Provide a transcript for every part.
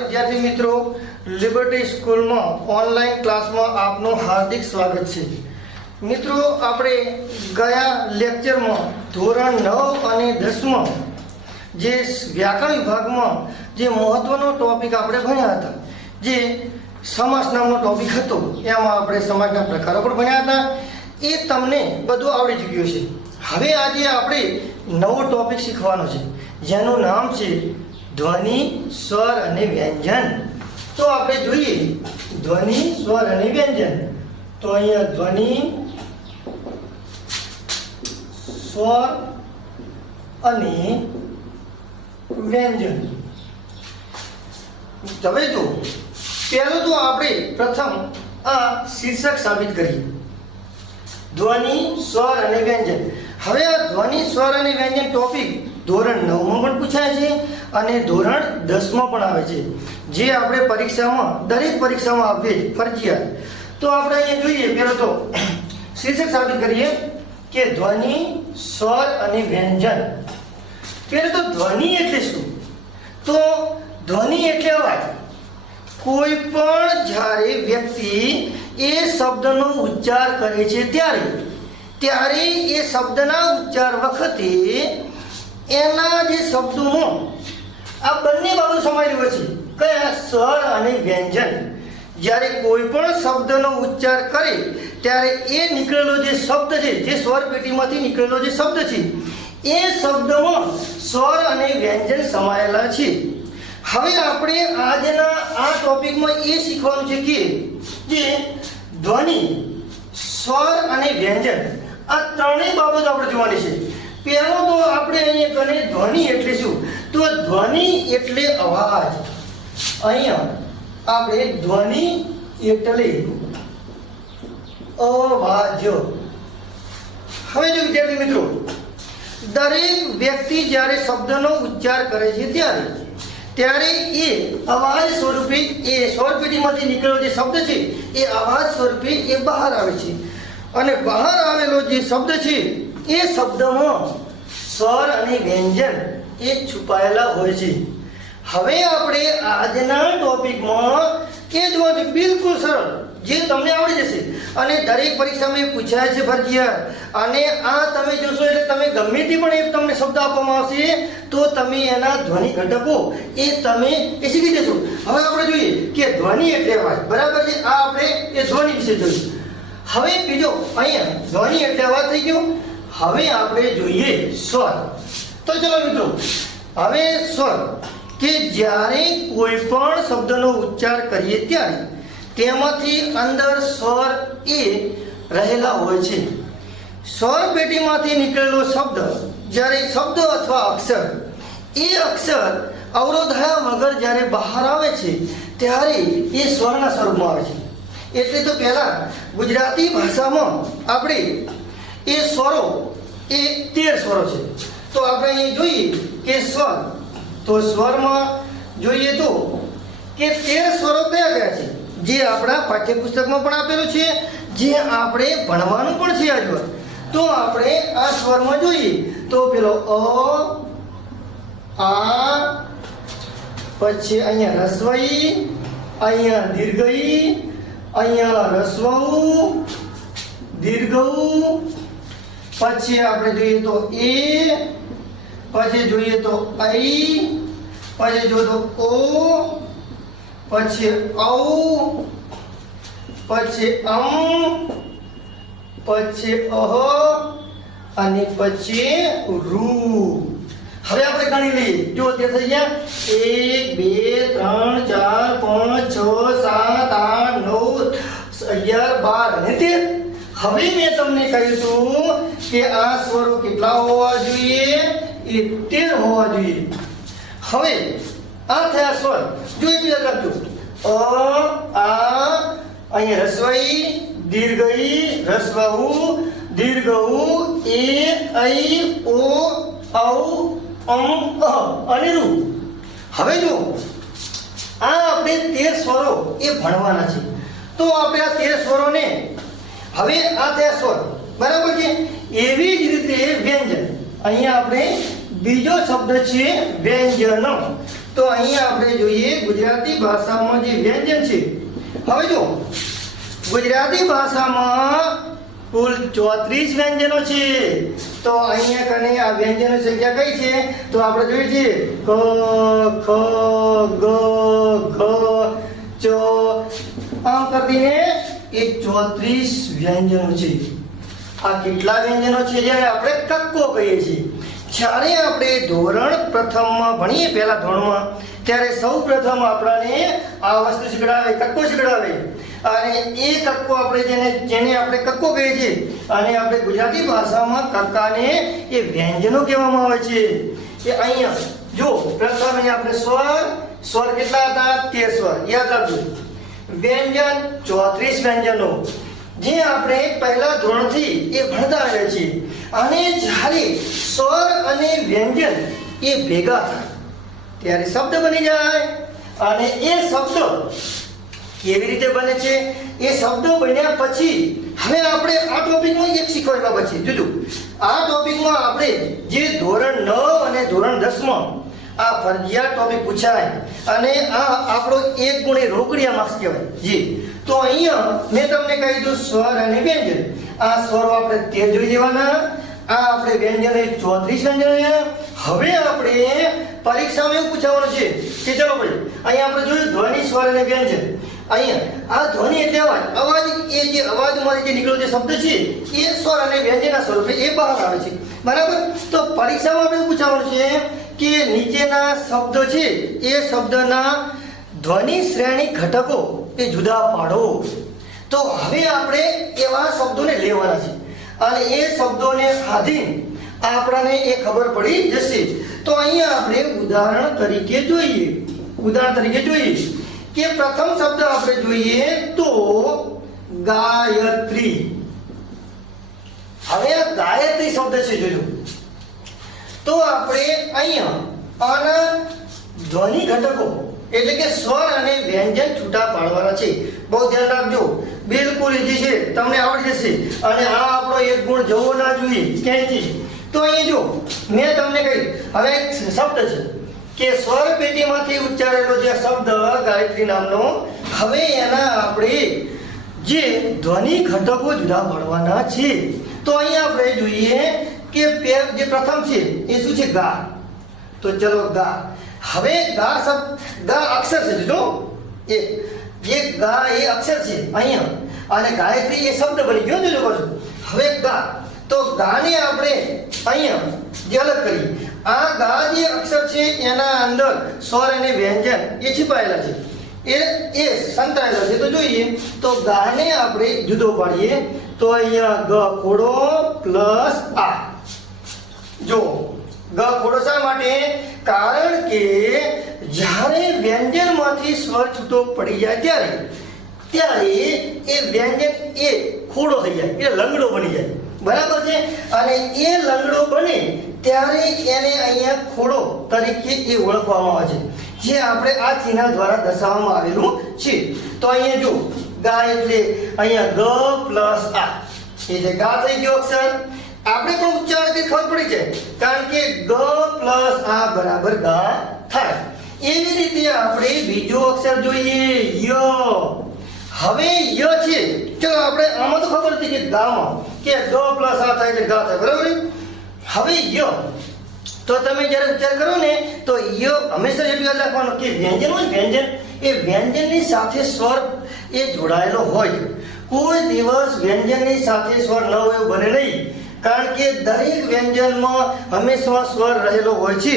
विद्यार्थी मित्रों, liberty school में ऑनलाइन क्लास में आपनो हार्दिक स्वागत है। मित्रों, आपणे गया लेक्चर में धोरण 9 और 10 में जे व्याकरण विभाग में जे महत्वनो टॉपिक आपणे भण्या हता, जे समास नामनो टॉपिक हतो, एमां आपणे समासना प्रकारो पण भण्या हता। ए तमने बधुं आवडी चूक्युं छे। हवे आजे आपणे नवो टॉपिक शीखवानो छे, जेनुं नाम छे ध्वनि, स्वर अने व्यंजन। तो आपणे जोईए ध्वनि, स्वर अने व्यंजन। तो अहींया ध्वनि, स्वर अने व्यंजन। तबे जो पहलो तो आपणे प्रथम आ शीर्षक साबित करिए, ध्वनि, स्वर अने व्यंजन। हवे आ ध्वनि, स्वर अने व्यंजन टॉपिक धोरण 9 में पण पूछाय छे અને ધોરણ 10 માં પણ આવે છે, જે આપણે પરીક્ષામાં દરેક પરીક્ષામાં આવે ફરજિયાત। તો આપણે અહીંયા જોઈએ, પહેલો તો શીર્ષક સાબિત કરીએ કે ધ્વનિ, સ્વર અને વ્યંજન। પહેલો તો ધ્વનિ એટલે શું? તો ધ્વનિ એટલે અવાજ। કોઈ પણ જ્યારે વ્યક્તિ એ શબ્દનો ઉચ્ચાર કરે છે ત્યારે એ શબ્દના ઉચ્ચાર વખતે એના જે શબ્દોમાં આ બંને બાબતો સમાયેલી હોય છે, કયા? સ્વર અને વ્યંજન। જ્યારે કોઈ પણ શબ્દનો ઉચ્ચાર કરે ત્યારે એ નીકળેલો જે શબ્દ છે, જે સ્વર પેટીમાંથી નીકળેલો જે શબ્દ છે, એ શબ્દમાં સ્વર અને વ્યંજન સમાયેલા છે। હવે આપણે આજના આ ટોપિકમાં એ શીખવાનું છે કે જે ધ્વનિ, સ્વર અને વ્યંજન આ ત્રણેય બાબતો આપણે જોવાની છે। પહેલો તો આપણે અહીંયા કને ધ્વનિ એટલે શું? તો ધ્વનિ એટલે અવાજ। અહીંયા આપણે ધ્વનિ એટલે અવાજ। હવે જો વિદ્યાર્થી મિત્રો, દરેક વ્યક્તિ જ્યારે શબ્દનો ઉચ્ચાર કરે છે ત્યારે એ અવાજ સ્વરૂપે એ સ્વર પેટીમાંથી નીકળેલો જે શબ્દ છે એ અવાજ સ્વરૂપે એ બહાર આવે છે, અને બહાર આવેલો જે શબ્દ છે એ શબ્દમાં સ્વર અને વ્યંજન એ છુપાયેલા હોય છે। હવે આપણે આજના ટોપિકમાં એ જોવાનું બિલકુલ સરળ, જે તમને આવડી જશે અને દરેક પરીક્ષામાં એ પૂછાય છે ફરજિયાત। અને આ તમે જોશો એટલે તમે ગમે તે પણ એક તમને શબ્દ આપવામાં આવશે તો તમે એના ધ્વનિ ઘટકો એ તમે એ શીખી જશો। હવે આપણે જોઈએ કે ધ્વનિ એટલે અવાજ, બરાબર છે? આ આપણે એ ધ્વનિ વિશે જોયું। હવે બીજો અહીંયા ધ્વનિ એટલે અવાજ થઈ ગયો। હવે આપણે જોઈએ સ્વર। તો ચલો મિત્રો, હવે સ્વર કે જ્યારે કોઈ પણ શબ્દનો ઉચ્ચાર કરીએ ત્યારે તેમાંથી અંદર સ્વર એ રહેલા હોય છે। સ્વર પેટીમાંથી નીકળેલો શબ્દ, જ્યારે શબ્દ અથવા અક્ષર, એ અક્ષર અવરોધાયા વગર જ્યારે બહાર આવે છે ત્યારે એ સ્વરના સ્વરૂપમાં આવે છે। એટલે તો પહેલા ગુજરાતી ભાષામાં આપણે એ સ્વરો એ 13 સ્વરો છે। તો આપણે અહીં જોઈએ કે સ્વર, તો સ્વરમાં જોઈએ તો કે 13 સ્વરો કયા કયા છે, જે આપણા પાઠ્યપુસ્તકમાં પણ આપેલું છે, જે આપણે ભણવાનું પણ છે આજુબાજુ। તો આપણે આ સ્વરમાં જોઈએ તો પેલો અ, આ, પછી અહીંયા રસ્વઈ, અહીંયા દીર્ઘઈ, અહીંયા રસ્વઉ, દીર્ઘઉ, પછી આપણે જોઈએ તો એ, પછી જોઈએ તો ఐ, પછી જોઈએ તો ઓ, પછી ઔ, પછી પછી અહ અને પછી રૂ। હવે આપણે ગણી લઈએ। જો તે થઈ ગયા 1 2 3 4 5 6 7 8 9 11 12 અને 13। હવે મેં તમને કહ્યું હતું કે આ સ્વરો કેટલા હોવા જોઈએ? એ 13 હોવા જોઈએ। હવે આ થયા સ્વર। જો એક યાદ રાખજો, અ, આ, અહીંયા રસ્વઈ, દીર્ઘઈ, રસ્વઉ, દીર્ઘઉ, એ, ऐ, ઓ, ઔ, અ અને રૂ। હવે જો આ આપણે 13 સ્વરો એ ભણવાના છે। તો આપણે આ 13 સ્વરોને હવે આ થયા સ્વર, બરાબર છે? એવી જ રીતે વ્યંજન। અહીંયા આપણે બીજો શબ્દ છે વ્યંજન। તો અહીંયા આપણે જોઈએ ગુજરાતી ભાષામાં જે વ્યંજન છે. હવે જો ગુજરાતી ભાષામાં કુલ 34 વ્યંજનો છે. તો અહીંયા કને આ વ્યંજનો સંખ્યા કઈ છે? તો આપણે જોઈએ છે ક ખ ગ ઘ ચ આમ કરીને એ 34 વ્યંજનો છે. આ કેટલા વ્યંજનો છે જ્યારે આપણે કક્કો કહીએ છીએ. જ્યારે આપણે ધોરણ પ્રથમમાં ભણીએ પહેલા ધોરણમાં ત્યારે સૌ પ્રથમ આપણને આ વસ્તુ શીખડાવે, કક્કો શીખડાવે. અને એ કક્કો આપણે જેને આપણે કક્કો કહીએ છીએ અને આપણે ગુજરાતી ભાષામાં કક્કાને એ વ્યંજનો કહેવામાં આવે છે. એ અહીંયા જો પ્રથમ આપણે સ્વર કેટલા હતા? 13 સ્વર યાદ રાખજો. વ્યંજન 34 વ્યંજનો જે આપણે પહેલા ધોરણથી એ ભણતા આવ્યા છીએ. અને જ્યારે સ્વર અને વ્યંજન એ ભેગા થાય ત્યારે શબ્દ બની જાય. અને એ શબ્દ કેવી રીતે બને છે? એ શબ્દો બન્યા પછી હવે આપણે આ ટોપિકમાં એક શીખવા પછી જોજો. આ ટોપિકમાં આપણે જે ધોરણ 9 અને ધોરણ 10 માં આ ફરજિયાત ટોપિક પૂછાય અને આ આપણો 1 ગુણ રોકડિયા માર્ક્સ કહેવાય. જી તો અહીંયા મેં તમને કહી દીધું સ્વર અને વ્યંજન. આ સ્વરો આપણે 13 જોઈ લેવાના. આ આપણે વ્યંજન 34 વ્યંજન. હવે આપણે પરીક્ષામાં એવું પૂછવાનું છે કે ચલો ભાઈ અહીંયા આપણે જોયું ધ્વનિ, સ્વર અને વ્યંજન. અહીંયા આ ધ્વનિ એટલે અવાજ. એ જે અવાજમાંથી જે નીકળેલો જે શબ્દ છે એ સ્વર અને વ્યંજનના સ્વરૂપે એ બહાર આવે છે. બરાબર? તો પરીક્ષામાં આપણે પૂછવાનું છે કે નીચેના શબ્દો છે એ શબ્દના ધ્વનિ શ્રેણી ઘટકો એ જુદા પાડો. તો હવે આપણે એવા શબ્દોને લેવાના છે અને એ શબ્દોને આધીન આપણને એ ખબર પડી જશે. તો અહીંયા આપણે ઉદાહરણ તરીકે જોઈએ કે પ્રથમ શબ્દ આપણે જોઈએ તો ગાયત્રી. હવે આ ગાયત્રી શબ્દ છે જોજો. તો આપણે અહીંયા આના ધ્વનિ ઘટકો એટલે કે સ્વર અને વ્યંજન છૂટા પાડવાના છે. બહુ ધ્યાન રાખજો, બિલકુલ ઈઝી છે, તમને આવડી જશે. અને આ આપણો 1 ગુણ જવો ના જોઈએ ક્યાંયથી. તો અહીંયા જો મેં તમને કહ્યું હવે એક શબ્દ છે કે સ્વર પેટીમાંથી ઉચ્ચારેલો જે શબ્દ ગાયત્રી નામનો, હવે એના આપણે જે ધ્વનિ ઘટકો જુદા પાડવાના છે. તો અહીંયા આપણે જોઈએ કે જે પ્રથમ છે એ શું છે? ગા. તો ચલો ગા. હવે ગા શબ્દ, ગા અક્ષર છે જો એ જે ગા એ અક્ષર છે અહીંયા અને ગાયત્રી એ શબ્દ બની ગયો જોજો પાછું. હવે ગા, તો ગાને આપણે અહીંયા જે અલગ કરી, આ ગા જે અક્ષર છે એના અંદર સ્વર અને વ્યંજન એ छिपाયેલા છે, એ સંકળાયેલા છે. તો જોઈએ તો ગાને આપણે જુદો પાડીએ તો અહીંયા ગ ખોડો પ્લસ આ. જો ગ ખોડો શા માટે? કારણ કે જ્યારે વ્યંજનમાંથી સ્વર છૂટો પડી જાય ત્યારે એ વ્યંજન એ ખોડો થઈ જાય, એટલે લંગડો બની જાય. બરાબર છે? અને એ લંગડો બને ત્યારે એને અહીંયા ખોડો તરીકે એ ઓળખવામાં આવે છે, જે આપણે આ ચિહ્ન દ્વારા દર્શાવવામાં આવેલું છે. તો અહીંયા જો ગા એટલે અહીંયા ગ પ્લસ આ એટલે ગા થઈ ગયો અક્ષર. આપણે પણ ઉચ્ચારણથી ખબર પડી જાય કારણ કે ગ પ્લસ આ બરાબર ગા થાય. એવી રીતે આપણે બીજો અક્ષર જોઈએ ય. હવે ય છે, ચલો આપણે આમાં તો ખબર હતી કે ગામાં કે ગ પ્લસ આ થાય એટલે ગા થાય, બરાબર? હવે ય, તો તમે જ્યારે ઉચ્ચાર કરો ને તો ય હંમેશા એટલું યાદ રાખવાનું કે વ્યંજન હોય, વ્યંજન એ વ્યંજનની સાથે સ્વર એ જોડાયેલો હોય. કોઈ દિવસ વ્યંજનની સાથે સ્વર ન હોય એવું બને નહીં, કારણ કે દરેક વ્યંજનમાં હંમેશા સ્વર રહેલો હોય છે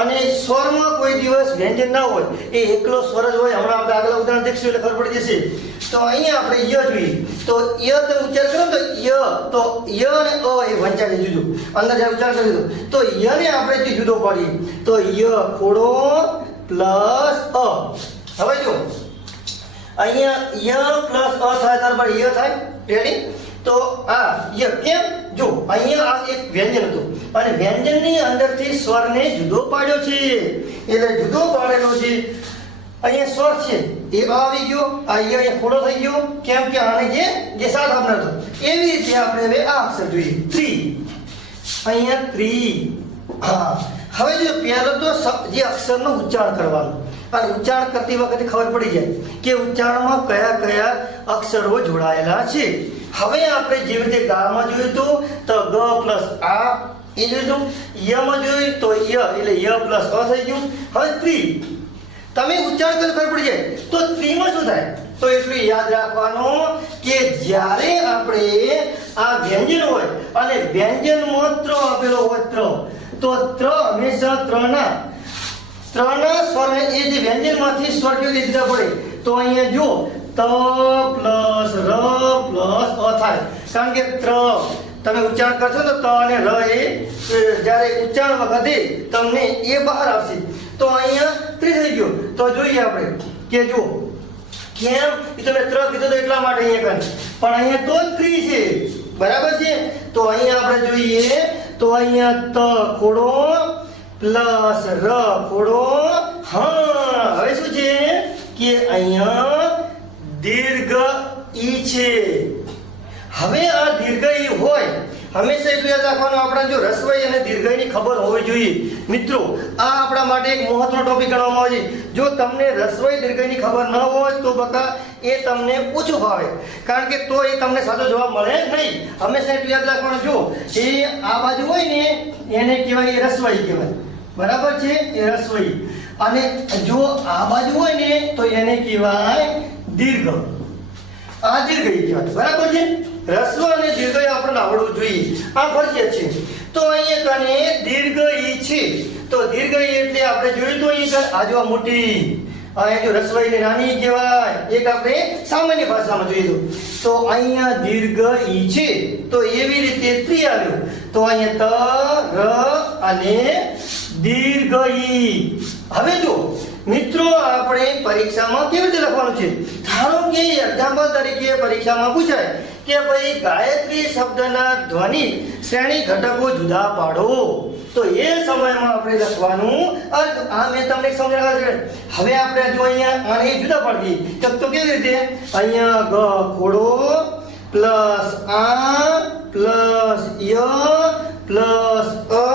અને સ્વરમાં કોઈ દિવસ વ્યંજન ના હોય, એ એકલો સ્વર જ હોય. હમણાં આપણે આગળ ઉદાહરણ દેખશું એટલે ખબર પડી જશે. તો અહીંયા આપણે ય જોઈએ તો ય તમે ઉચ્ચાર કરો તો ય અને અ એ વંચાઈ જુદું અંદર જ્યારે ઉચ્ચાર કરી તો ય ને આપણે જે જુદો પાડીએ તો ય ખોડો પ્લસ અ. હવે જો અહીંયા ય પ્લસ અ થાય ત્યારબાદ ય થાય. રેડી? તો આ ય કેમ? જો અહીંયા આ એક વ્યંજન હતું અને વ્યંજનની અંદરથી સ્વરને જુદો પાડ્યો છે, એટલે જુદો પાડેલો છે. અહીંયા સ્વર છે એ આવી ગયો, આ ય અહીંયા ખોડો થઈ ગયો. કેમ કે આને જે સાથ આપનાર હતો. એવી રીતે આપણે હવે આ અક્ષર જોઈએ ત્રી. અહીંયા ત્રી. હા, હવે જો પહેલો તો જે અક્ષરનું ઉચ્ચારણ કરવાનું, અને ઉચ્ચારણ કરતી વખતે ખબર પડી જાય કે ઉચ્ચારણમાં કયા કયા અક્ષરો જોડાયેલા છે. હવે આપણે જેવી રીતે ગામાં જોયું તો ગ પ્લસ આ એ જોયું, યમાં જોયું તો ય એટલે ય પ્લસ અ થઈ ગયું. હવે ત્રી તમે ઉચ્ચારણ કરી ખબર પડી જાય તો ત્રીમાં શું થાય? તો એટલું યાદ રાખવાનું કે જ્યારે આપણે આ વ્યંજન હોય અને વ્યંજનમાં ત્ર આપેલો હોય ત્ર, તો ત્ર હંમેશા ત્રના સ્વર એ જે વ્યંજનમાંથી સ્વર કેવી રીતે લીધા પડે? તો અહીંયા જો ત પ્લસ ર પ્લસ અ થાય, કારણ કે ત્ર તમે ઉચ્ચારણ કરશો તો ત અને ર એ જ્યારે ઉચ્ચારણ વખતે તમને એ બહાર આવશે. તો અહીંયા ત્રી થઈ ગયો. તો જોઈએ આપણે કે જો કેમ એ તમે ત્ર કીધું તો એટલા માટે અહીંયા કરી, પણ અહીંયા તો ત્રી છે, બરાબર છે. તો અહીંયા આપણે જોઈએ તો અહીંયા ત ખોડો પ્લસ ર ખોડો. હા, હવે શું છે કે અહીંયા દીર્ઘ ઈ છે. હવે આ દીર્ઘ ઈ હોય હંમેશા એટલું યાદ રાખવાનું, આપણે જો રસવઈ અને દીર્ઘઈની ખબર હોવી જોઈએ. મિત્રો આ આપણા માટે એક મહત્વનો ટોપિક ગણવામાં આવે છે. જો તમને રસવઈ દીર્ઘઈની ખબર ન હોય તો બકા એ તમને ઓછું ભાવે, કારણ કે તો એ તમને સાચો જવાબ મળે નહીં. હંમેશા એટલું યાદ રાખવાનું, જો એ આ બાજુ હોય ને એને કહેવાય એ રસવઈ કહેવાય, બરાબર છે, એ રસવઈ. અને જો આ બાજુ હોય ને તો એને કહેવાય દીર્ઘ. આ દીર્ઘઈ કહેવાય, બરાબર છે. રસ્વ અને દીર્ઘઈ આપણને આવડવું જોઈએ, આ ફરજિયાત છે. તો અહીંયા કને દીર્ઘઈ છે, તો દીર્ઘઈ એટલે આપણે જોયું તો અહીંયા આ જો મોટી, અહીંયા જો રસવઈ ને નાની કહેવાય, એક આપણે સામાન્ય ભાષામાં જોઈએ તો અહીંયા દીર્ઘઈ છે. તો એવી રીતે ત્રી આવ્યો, તો અહીંયા ત ર અને દીર્ઘઈ. હવે જો મિત્રો આપણે પરીક્ષામાં કેવી રીતે લખવાનું છે? ધારો કે એક્ઝામ્પલ તરીકે પરીક્ષામાં પૂછાય કે ભાઈ ગાયત્રી શબ્દના ધ્વનિ શ્રેણી ઘટકો જુદા પાડો, તો એ સમયમાં આપણે લખવાનું. આ મેં તમને સમજાવ્યું છે. હવે આપણે જો અહીંયા આને જુદા પાડીએ તો કેવી રીતે? અહીંયા ગ ખોડો પ્લસ આ પ્લસ ય પ્લસ અ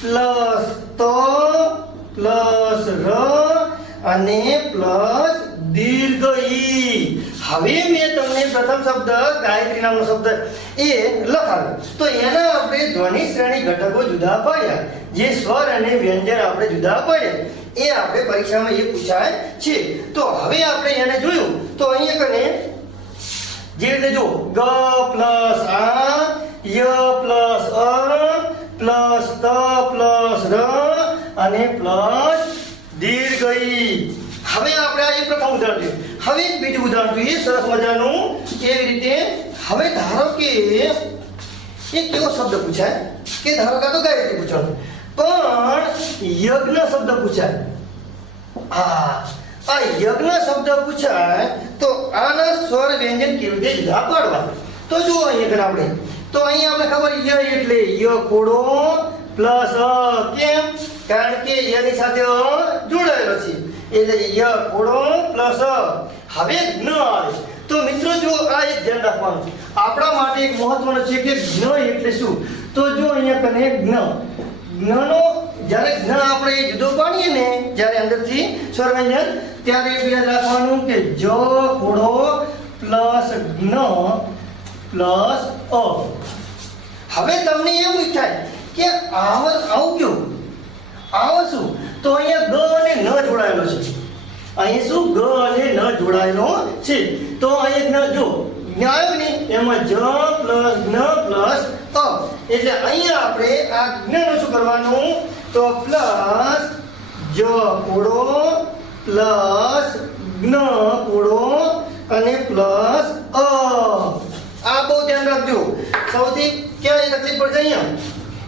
પ્લસ ત પ્લસ ર અને પ્લસ દીર્ઘ ઈ. હવે મેં તમને પ્રથમ શબ્દ ગાયત્રી નામનો શબ્દ એ લખાવ્યો, તો એના આપણે ધ્વનિ શ્રેણી ઘટકો જુદા પાડ્યા, જે સ્વર અને વ્યંજન આપણે જુદા પાડ્યા, એ આપણે પરીક્ષામાં એ પૂછાય છે. તો હવે આપણે એને જોયું તો અહીંયા કને જે રીતે જો ગ પ્લસ આ ય પ્લસ અ પ્લસ ત પ્લસ ર અને પ્લસ દીર્ઘઈ. હવે આપણે આ પ્રથમ ઉદાહરણ જોયું. હવે બીજું ઉદાહરણ જોઈએ સરસ મજાનું. કેવી રીતે? હવે ધારો કે એક કેવો શબ્દ પૂછાય કે ધારો કે તો ગાયત્રી પૂછાય, પણ યજ્ઞ શબ્દ પૂછાય. આ યજ્ઞ શબ્દ પૂછાય તો આના સ્વર વ્યંજન કેવી રીતે જુદા પાડવા? તો જુઓ અહીંયા આપણે, તો અહીંયા આપણે ખબર ય એટલે ય ખોડો પ્લસ અ. કેમ? કારણ કે યની સાથે અ જોડાયેલો છે, એટલે ય ખોડો પ્લસ અ. હવે જ્ઞ આવે તો મિત્રો જો આ એક ધ્યાન રાખવાનું આપણા માટે એક મહત્વનું છે કે જ્ઞ એટલે શું? તો જો અહીંયા કને જ્ઞ, જ્ઞનો જ્યારે જ્ઞ આપણે જુદો પાડીએ ને જ્યારે અંદરથી સ્વર વ્યંજન, ત્યારે એ યાદ રાખવાનું કે જ ખોડો પ્લસ જ્ઞ પ્લસ અ. હવે તમને એવું થાય કે આવું કયું આવો શું? તો અહીંયા ગ અને ન જોડાયેલો છે. અહીં શું? ગ અને ન જોડાયેલો છે. તો અહીંયા જો જ્ઞ આવ્યું ને એમાં જ પ્લસ જ્ઞ પ્લસ અ, એટલે અહીંયા આપણે આ જ્ઞનું શું કરવાનું? તો પ્લસ જ કોડો પ્લસ જ્ઞ કોડો અને પ્લસ અ. આ બહુ ધ્યાન રાખજો. સૌથી ક્યાં તકલીફ પડશે અહીંયા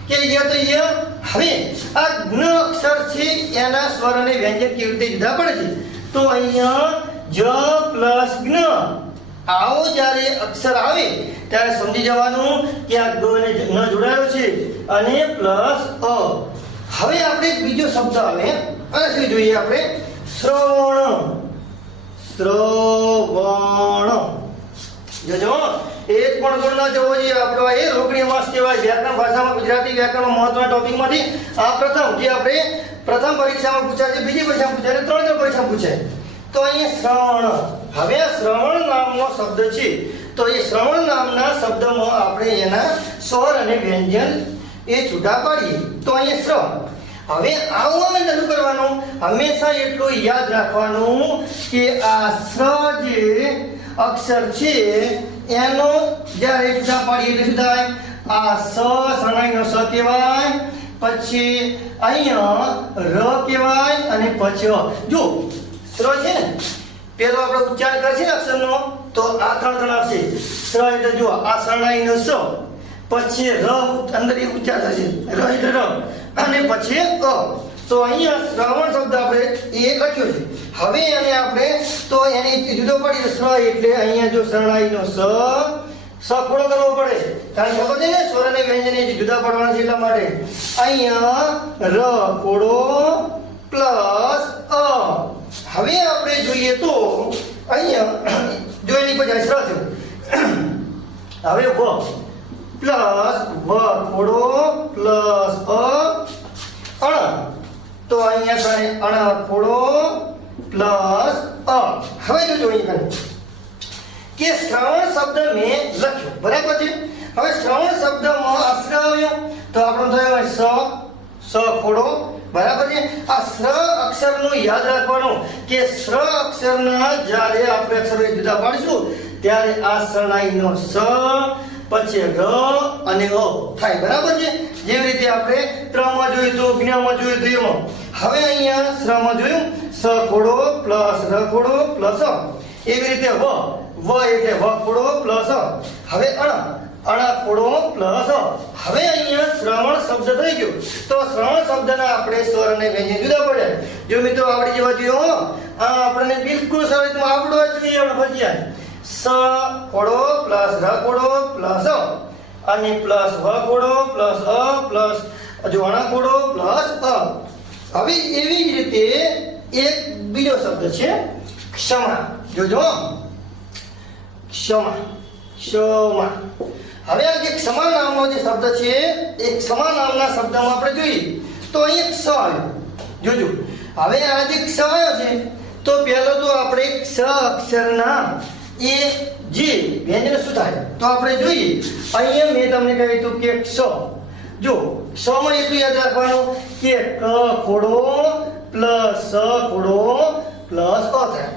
કે ય તો ય. હવે આ જ્ઞ અક્ષર છે એના સ્વર અને વ્યંજન કેવી રીતે જુદા પડે છે? તો અહીંયા જ પ્લસ જ્ઞ આવો જ્યારે અક્ષર આવે ત્યારે સમજી જવાનું કે આ ગ અને જ્ઞ જોડાયેલો છે અને પ્લસ અ. હવે આપણે બીજો શબ્દ આવે અને શું જોઈએ આપણે? શ્રવણ. શ્રવણ જોજો એ ત પણ ગુણ ન જવો જોઈએ આપણો એ રોકડી માસ કહેવાય વ્યાકરણ ભાષામાં ગુજરાતી વ્યાકરણમાં મહત્વના ટોપિકમાંથી આ પ્રથમ જે આપણે પ્રથમ પરીક્ષામાં પૂછાય છે, બીજી પરીક્ષામાં પૂછાય છે, ત્રણ પરીક્ષામાં પૂછાય. તો અહીંયા શ્રવણ, હવે આ શ્રવણ નામનો શબ્દ છે. તો એ શ્રવણ નામના શબ્દમાં આપણે એના સ્વર અને વ્યંજન એ છૂટા પાડીએ. તો અહીંયા શ્રવણ. હવે આવું અમે શરૂ કરવાનું. હંમેશા એટલું યાદ રાખવાનું કે આ શ્ર જે અક્ષર છે એનો જ્યારે છૂટા પાડીએ એટલે શું થાય? આ સ શરણાઈનો સ કહેવાય, પછી અહીંયા ર કહેવાય અને પછી જો શ્ર છે ને પેલો આપણે ઉચ્ચાર કરશે ને અક્ષરનો તો આ ત્રણ આવશે. શ્ર એટલે જો આ શરણાઈનો સ, પછી ર અંદર એક ઉચ્ચાર થશે, ર એટલે ર અને પછી અ. તો અહીંયા શ્રવણ શબ્દ આપણે એ લખ્યો છે. હવે એને આપણે તો એને જુદો પડી શ્ર એટલે અહીંયા જો શરણાઈનો સ ખોડો કરવો પડે, કારણ કે ખબર છે ને સ્વર અને વ્યંજન એ જુદા પડવાના છે એટલા માટે. અહીંયા ર ખોડો પ્લસ અ. હવે આપણે જોઈએ તો અહીંયા જો એની પછી શ્ર છે. હવે વ પ્લસ વ ખોડો પ્લસ અ અણ. તો અહીંયા કરે અણ ખોડો પ્લસ અ. હવે જોજો અહીં કે શ્રવણ શબ્દ મેં લખ્યો બરાબર છે. હવે શ્રવણ શબ્દમાં અક્ષર આવ્યો તો આપણો થયો સ ખોડો બરાબર છે. આ શ્ર અક્ષરનું યાદ રાખવાનું કે શ્ર અક્ષરના જ્યારે આપણે અક્ષરો જુદા પાડીશું ત્યારે આ શરણાઈનો સ પછી ર અને અ થાય બરાબર છે. જેવી રીતે આપણે ત્રણમાં જોયું તો જ્ઞમાં જોયું તો એમાં. હવે અહીંયા શ્રમાં જોયું સ ખોડો પ્લસ ર ખોડો પ્લસ અ. એવી રીતે વ એટલે વ ખોડો પ્લસ અ. હવે અણ ખોડો પ્લસ અ. હવે અહીંયા શ્રવણ શબ્દ થઈ ગયો. તો શ્રવણ શબ્દના આપણે સ્વર અને વ્યંજન જુદા પડે. જો મિત્રો આવડી જવા જોઈએ આ આપણને બિલકુલ સરળ રીતમાં આવડવા જોઈએ. આપણે ફરજિયાત સ ખોડો પ્લસ ર ખોડો પ્લસ અ અને પ્લસ વ ખોડો પ્લસ અ પ્લસ જો અણ ખોડો પ્લસ અ. હવે એવી જ રીતે એક બીજો શબ્દ છે ક્ષમા. જોજો ક્ષમા. હવે આ જે ક્ષમા નામનો જે શબ્દ છે એ ક્ષમા નામના શબ્દમાં આપણે જોઈએ તો અહીં ક્ષ આવ્યો. જોજો હવે આ જે ક્ષ આવ્યો છે તો પહેલો તો આપણે ક્ષ અક્ષરના એ જે વ્યંજન શું થાય તો આપણે જોઈએ. અહીંયા મેં તમને કહ્યું હતું કે ક્ષ. જો ક્ષમાં એટલું યાદ રાખવાનું કે ક ખોડો પ્લસ સ ખોડો પ્લસ અ થાય.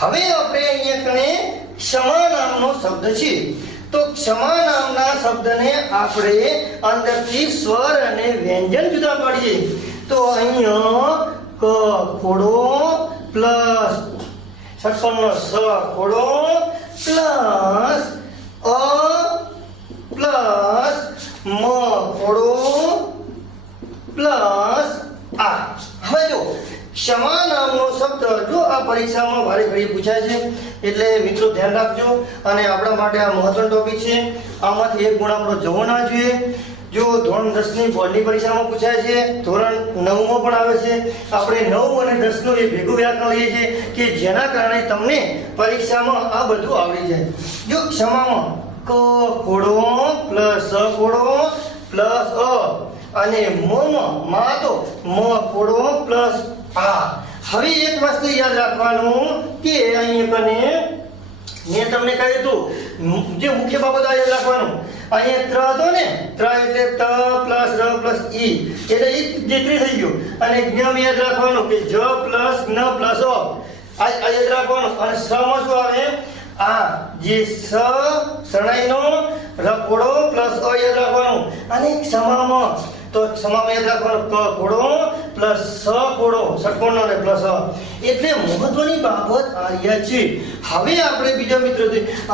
હવે આપણે અહીંયા કને ક્ષમા નામનો શબ્દ છે. તો ક્ષમા નામના શબ્દને આપણે અંદરથી સ્વર અને વ્યંજન જુદા પાડીએ. તો અહીંયા ક ખોડો પ્લસ ષટકોણનો સ ખોડો પ્લસ અ પ્લસ મ ખોડો પ્લસ આ. હવે જો ક્ષમા નામનો શબ્દ જો આ પરીક્ષામાં વારે ઘડી પૂછાય છે એટલે મિત્રો ધ્યાન રાખજો. અને આપણા માટે આ મહત્વનો ટોપિક છે. આમાંથી એક ગુણ આપણો જવો ના જોઈએ. જો ધોરણ 10 ની બોર્ડની પરીક્ષામાં પૂછાય છે, ધોરણ 9 માં પણ આવે છે. આપણે 9 અને 10 નું એ ભેગું વ્યાકરણ લઈએ છીએ કે જેના કારણે તમને પરીક્ષામાં આ બધું આવડી જાય. જો ક્ષમામાં ક ખોડો પ્લસ સ ખોડો પ્લસ અ અને માં તો મ ખોડો પ્લસ આ. હવે એક વસ્તુ યાદ રાખવાનું કે અહીંયા કને મેં તમને કહ્યું હતું જે મુખ્ય બાબત યાદ રાખવાનું. અહીંયા ત્ર હતો ને, ત્ર એટલે ત પ્લસ ર પ્લસ ઈ એટલે ઈ જે ત્રી થઈ ગયું. અને જ્ઞ યાદ રાખવાનું કે જ પ્લસ જ્ઞ પ્લસ અ આ યાદ રાખવાનું. અને સ માં શું આવે આ જે સ શરણાઈનો ર ખોડો પ્લસ અ યાદ રાખવાનું. અને ક્ષમામાં તો ક્ષમામાં યાદ રાખવાનું ક ખોડો પ્લસ સ ખોડો ષટકોણનો ને પ્લસ અ. એટલે મહત્વની બાબત આ છે. હવે આપણે બીજા મિત્રો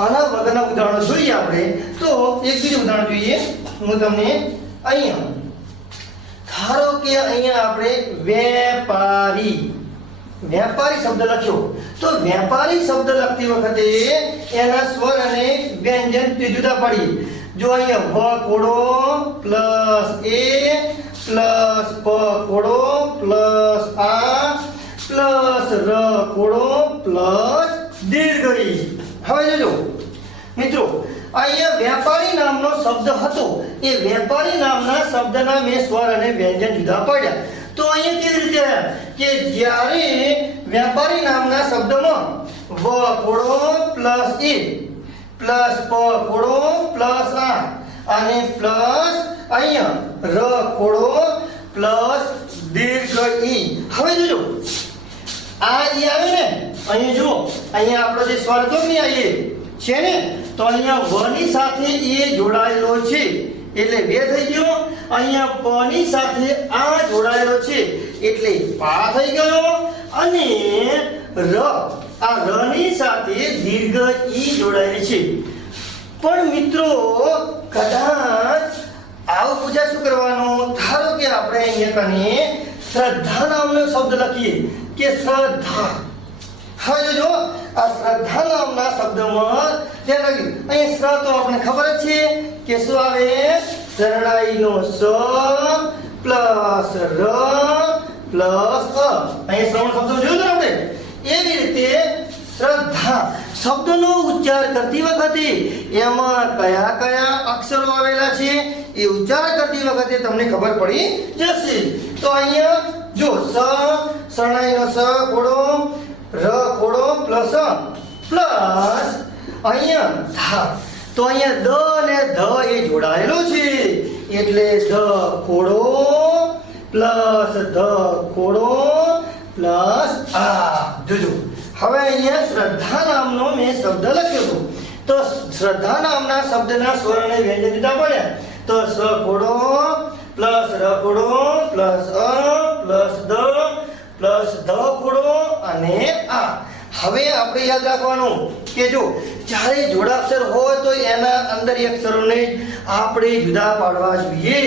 આના વગરના ઉદાહરણો જોઈએ. આપણે તો એક બીજું ઉદાહરણ જોઈએ. હું તમને અહીંયા ધારો કે અહીંયા આપણે વેપારી શબ્દ લખ્યો. તો વેપારી શબ્દ લખતી વખતે એના સ્વર અને વ્યંજન જુદા પાડીએ. જો અહીંયા વ ખોડો પ્લસ એ પ્લસ પ ખોડો પ્લસ આ પ્લસ ર ખોડો પ્લસ દીર્ઘ ઈ. હવે જોજો મિત્રો અહીંયા વેપારી નામનો શબ્દ હતો, એ વેપારી નામના શબ્દના મેં સ્વર અને વ્યંજન જુદા પાડ્યા. તો અહીંયા કેવી રીતે આવ્યા કે જ્યારે વેપારી નામના શબ્દમાં વ ખોડો પ્લસ એ પ્લસ પ ખોડો પ્લસ આ અને પ્લસ અહીંયા ર ખોડો પ્લસ દીર્ઘ ઈ. હવે જોજો આ ઈ આવે ને, અહીંયા જુઓ અહીંયા આપણો જે સ્વર હતો ને આ એ છે ને, તો અહીંયા વ ની સાથે એ જોડાયેલો છે એટલે બે થઈ ગયો. અહીંયા પ ની સાથે આ જોડાયેલો છે એટલે પા થઈ ગયો. અને ર, આ ર ની સાથે દીર્ઘ ઈ જોડાયેલી છે. પણ મિત્રો કદાચ આવું પૂછા શું કરવાનું, ધારો કે આપણે અહીંયા કને શ્રદ્ધા નામનો શબ્દ લખીએ કે શ્રદ્ધા. હવે જોજો આ શ્રદ્ધા નામના શબ્દમાં ધ્યાન રાખ્યું, અહીંયા શ્ર તો આપણે ખબર જ છે કે શું આવે, શરણાઈનો સ પ્લસ ર પ્લસ અ. અહીંયા શ્રવણ શબ્દ જોયું આપણે. એવી રીતે શ્રદ્ધા શબ્દનો ઉચ્ચાર કરતી વખતે એમાં કયા કયા અક્ષરો આવેલા છે એ ઉચ્ચાર કરતી વખતે તમને ખબર પડી જશે. તો અહીંયા જો સ, શરણાઈનો સ ખોડો, ર ખોડો પ્લસ પ્લસ અહીંયા ધા. તો અહીંયા દ અને ધ એ જોડાયેલો છે એટલે દ ખોડો પ્લસ ધ ખોડો પ્લસ આ. જોજો હવે અહીંયા શ્રદ્ધા નામનો મેં શબ્દ લખ્યો હતો, તો શ્રદ્ધા નામના શબ્દના સ્વર અને વ્યંજન જુદા પડ્યા. તો સ ખોડો પ્લસ ર ખોડો પ્લસ અ પ્લસ દ પ્લસ ધ ખોડો અને આ. હવે આપણે યાદ રાખવાનું કે જો જ્યારે જોડાક્ષર હોય તો એના અંદર અક્ષરોને આપણે જુદા પાડવા જોઈએ.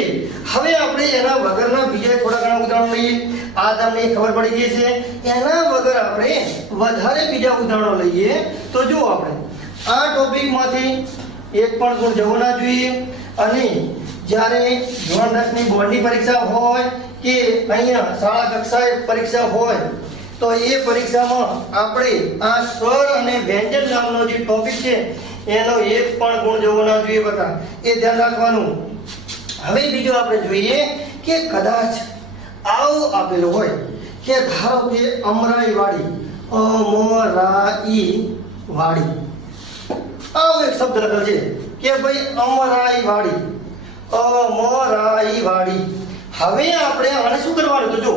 હવે આપણે એના વગરના બીજા થોડા ઘણા ઉદાહરણો લઈએ. આ તમને ખબર પડી ગઈ છે. એના વગર આપણે વધારે બીજા ઉદાહરણો લઈએ. તો જો આપણે આ ટોપિકમાંથી એક પણ ગુણ જવો ના જોઈએ. અને જ્યારે ધોરણ 10 ની બોર્ડની પરીક્ષા હોય કે અહીંયા શાળા કક્ષાએ પરીક્ષા હોય તો એ પરીક્ષામાં આપણે આ સ્વર અને વ્યંજન નામનો જે ટોપિક છે એનો એક પણ ગુણ જવો ના જોઈએ બકા, એ ધ્યાન રાખવાનું. હવે બીજું આપણે જોઈએ કે કદાચ આવું આપેલું હોય કે ધારો કે અમરાઈ વાડી, અમરાઈ વાડી, આવો એક શબ્દ લખેલો છે કે ભાઈ અમરાઈ વાડી, અમરાઈ વાડી. હવે આપણે આને શું કરવાનું, તો જો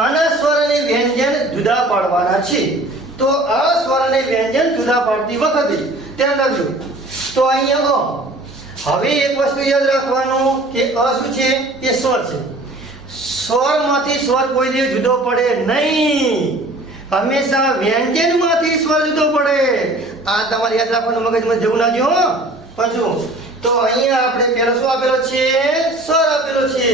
આના સ્વર અને વ્યંજન જુદા પાડવાના છે. તો આ સ્વર અને વ્યંજન જુદા પાડતી વખતે ધ્યાન રાખજો. તો અહીંયા હવે એક વસ્તુ યાદ રાખવાનું કે અ શું છે, એ સ્વર છે. સ્વરમાંથી સ્વર કોઈ દિવસ જુદો પડે નહીં, હંમેશા વ્યંજનમાંથી સ્વર જુદો પડે. આ તમારે યાદ રાખવાનું, મગજમાં જવું ના જો. પાછું તો અહીંયા આપણે પહેલો શું આપેલો છે, સ્વર આપેલો છે.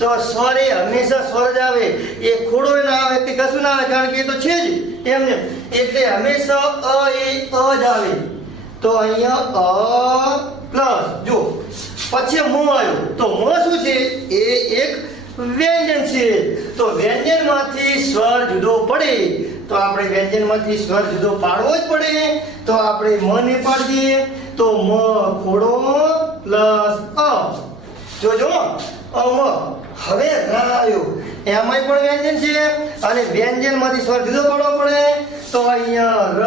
તો સ્વર એ હંમેશા સ્વર જ આવે, એ ખોડો ના આવે કે કશું ના આવે, કારણ કે એ તો છે જ એમને. એટલે હંમેશા અ એ અ જ આવે. તો અહીંયા અ પ્લસ જો પછી મ આવ્યો, તો મ શું છે, એ એક વ્યંજન છે. તો વ્યંજનમાંથી સ્વર જુદો પડે તો આપણે વ્યંજનમાંથી સ્વર જુદો પાડવો જ પડે. તો આપણે મ ને પાડીએ તો મ ખોડો પ્લસ અ. જોજો અમ. હવે રા આવ્યો, એમાંય પણ વ્યંજન છે અને વ્યંજનમાંથી સ્વર જુદો પાડવો પડે. તો અહીંયા ર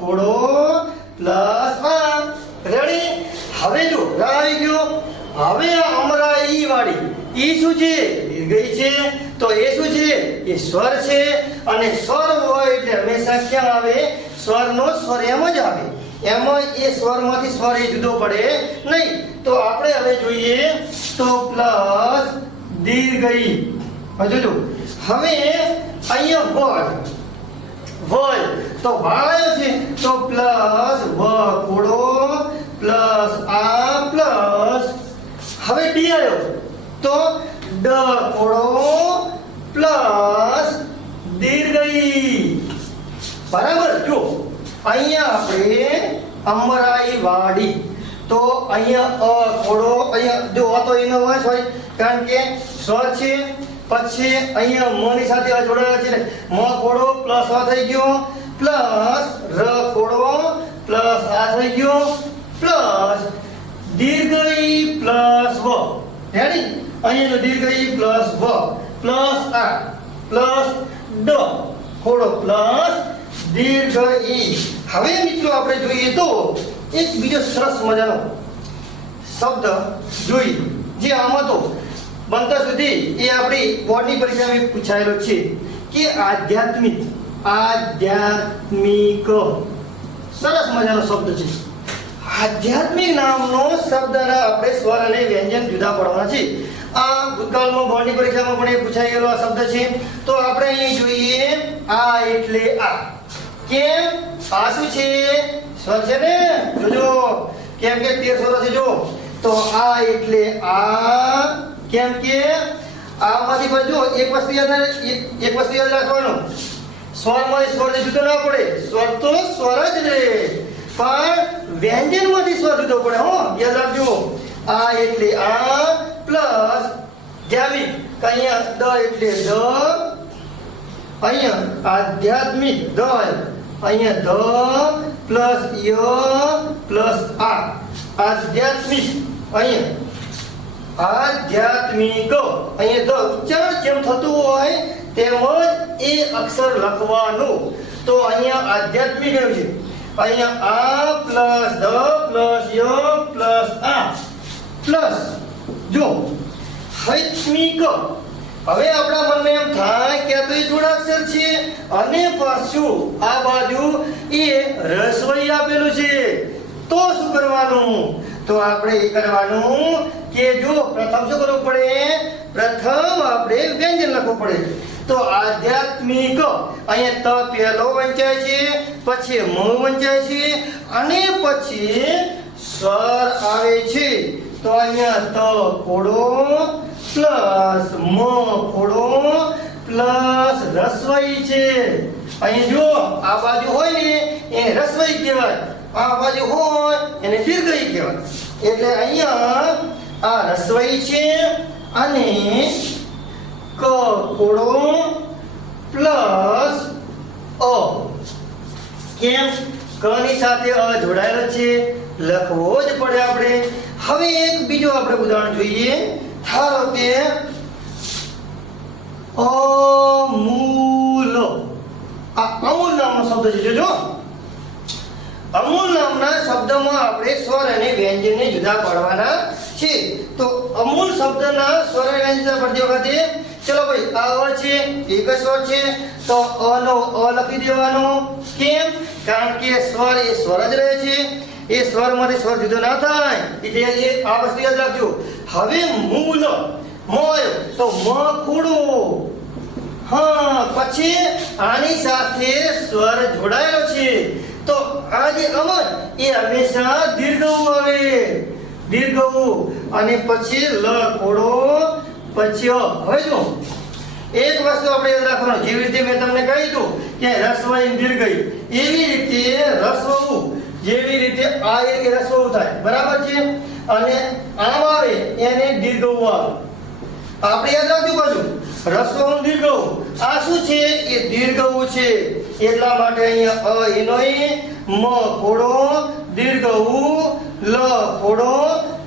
ખોડો પ્લસ આ. રેડી? હવે જો રા આવી ગયો. હવે અમરાઈ વાળી, ઈ શું છે, દીર્ઘઈ છે. તો એ શું છે, એ સ્વર છે. અને સ્વર હોય એટલે હંમેશા ક્યાં આવે, સ્વરનો સ્વર એમ જ આવે. એમાં એ સ્વરમાંથી સ્વર એ જુદો પડે નહીં. તો આપણે હવે જોઈએ તો પ્લસ દીર્ઘઈ. હજુ જો હવે અહીંયા વળ તો વાળ્યો છે તો પ્લસ વ ખોડો પ્લસ આ પ્લસ. હવે ડી આવ્યો તો ડ ખોડો પ્લસ દીર્ઘઈ. બરાબર? જો અહીંયા આપણે અમરાઈ વાડી, તો અહીંયા અ ખોડો, અહીંયા જો તો એનો હોય સોરી, કારણ કે સ્વર છે. પછી અહીંયા મ ની સાથે જોડાયેલા છે, મ ખોડો પ્લસ આ થઈ ગયો, પ્લસ ર ખોડો પ્લસ આ થઈ ગયો, રેડી અહીંયા જો દીર્ઘ ઈ પ્લસ વ પ્લસ આ પ્લસ ડ ખોડો પ્લસ દીર્ઘ ઈ. હવે મિત્રો આપણે જોઈએ તો એક બીજો સરસ મજાનો શબ્દ જોઈએ જે આમાં તો બનતા સુધી એ આપણી બોર્ડની પરીક્ષામાં પૂછાયેલો છે કે આધ્યાત્મિક આધ્યાત્મિક સરસ મજાનો શબ્દ છે. આધ્યાત્મિક નામનો શબ્દના આપણે સ્વર અને વ્યંજન જુદા પાડવાના છે. આ ભૂતકાળમાં બોર્ડની પરીક્ષામાં પણ એ પૂછાઈ ગયેલો આ શબ્દ છે. તો આપણે અહીં જોઈએ આ એટલે આ. કેમ આ શું છે? સ્વર છે ને, જોજો કેમ કે 13 સ્વરો છે જો. તો આ એટલે આ કેમ કે આમાંથી પણ જો એક વસ્તુ યાદ રાખવાનું, સ્વરમાંથી સ્વર જુદો ના પડે. સ્વર તો સ્વર જ રહે પણ વ્યંજનમાંથી સ્વર જુદો પડે. હો યાદ રાખજો. આ એટલે આ પ્લસ ધ્યામિક અહીંયા દ એટલે દ, અહીંયા આધ્યાત્મિક દ, અહીંયા દ પ્લસ ય પ્લસ આ આધ્યાત્મિક, અહીંયા આધ્યાત્મિક, અહીંયા દ ઉચ્ચારણ જેમ થતું હોય તેમજ એ અક્ષર લખવાનું. તો અહીંયા આધ્યાત્મિક આવ્યું છે. અહીંયા આ પ્લસ દ પ્લસ ય પ્લસ આ પ્લસ જો હૈત્મિક. હવે આપણા મનમાં એમ થાય કે આ તો એ જોડાક્ષર છે અને પાછું આ બાજુ એ રસવઈ આપેલું છે. તો શું કરવાનું? તો આપણે એ કરવાનું કે જો પ્રથમ શું કરવું પડે? પ્રથમ આપણે વ્યંજન લખવું પડે. તો આધ્યાત્મિક અહીંયા ત પહેલો વંચાય છે, પછી મ વંચાય છે અને પછી સ્વર આવે છે. તો અહીંયા ત ખોડો પ્લસ મ ખોડો પ્લસ રસવઈ છે. અહીં જો આ બાજુ હોય ને એને રસવઈ કહેવાય, આ બાજુ હોય એને દીર્ઘઈ કહેવાય. એટલે અહીંયા આ રસવઈ છે અને ક ખોડો પ્લસ અ. કેમ? ક ની સાથે અ જોડાયેલો છે, લખવો જ પડે આપણે. હવે એક બીજો આપણે ઉદાહરણ જોઈએ. ધારો કે અમૂલ. આ અમૂલ નામનો શબ્દ છે. જોજો અમૂલ નામના શબ્દમાં આપણે સ્વર અને વ્યંજનને જુદા પાડવાના છે. તો અમૂલ શબ્દના સ્વર અને વ્યંજન જુદા પાડતી વખતે ચલો ભાઈ આ અ છે, એક સ્વર છે તો અ નો અ લખી દેવાનો. કેમ? કારણ કે સ્વર એ સ્વર જ રહે છે, એ સ્વરમાંથી સ્વર જુદો ના થાય. એટલે એ આ વસ્તુ યાદ રાખજો. હવે મૂલ મોય તો મ ખોડો. હા પછી આની સાથે સ્વર જોડાયેલો છે તો આ જે અમર એ હંમેશા દીર્ઘ આવે, દીર્ઘ અને પછી લ ખોડો પછી અ. હવે જો એક વસ્તુ આપણે યાદ રાખવાનું, જેવી રીતે મેં તમને કહી દીધું કે રસવઈ દીર્ઘઈ, એવી રીતે રસવઉ જેવી રીતે આ એ રસવઉ થાય, બરાબર છે. અને આમ આવે એને દીર્ઘઉ આવે. આપણે યાદ રાખજો પાછું રસવઉ દીર્ઘઉ. આ શું છે? એ દીર્ઘઉ છે. એટલા માટે અહીંયા અ એનો મ ખોડો દીર્ઘઉ લ ખોડો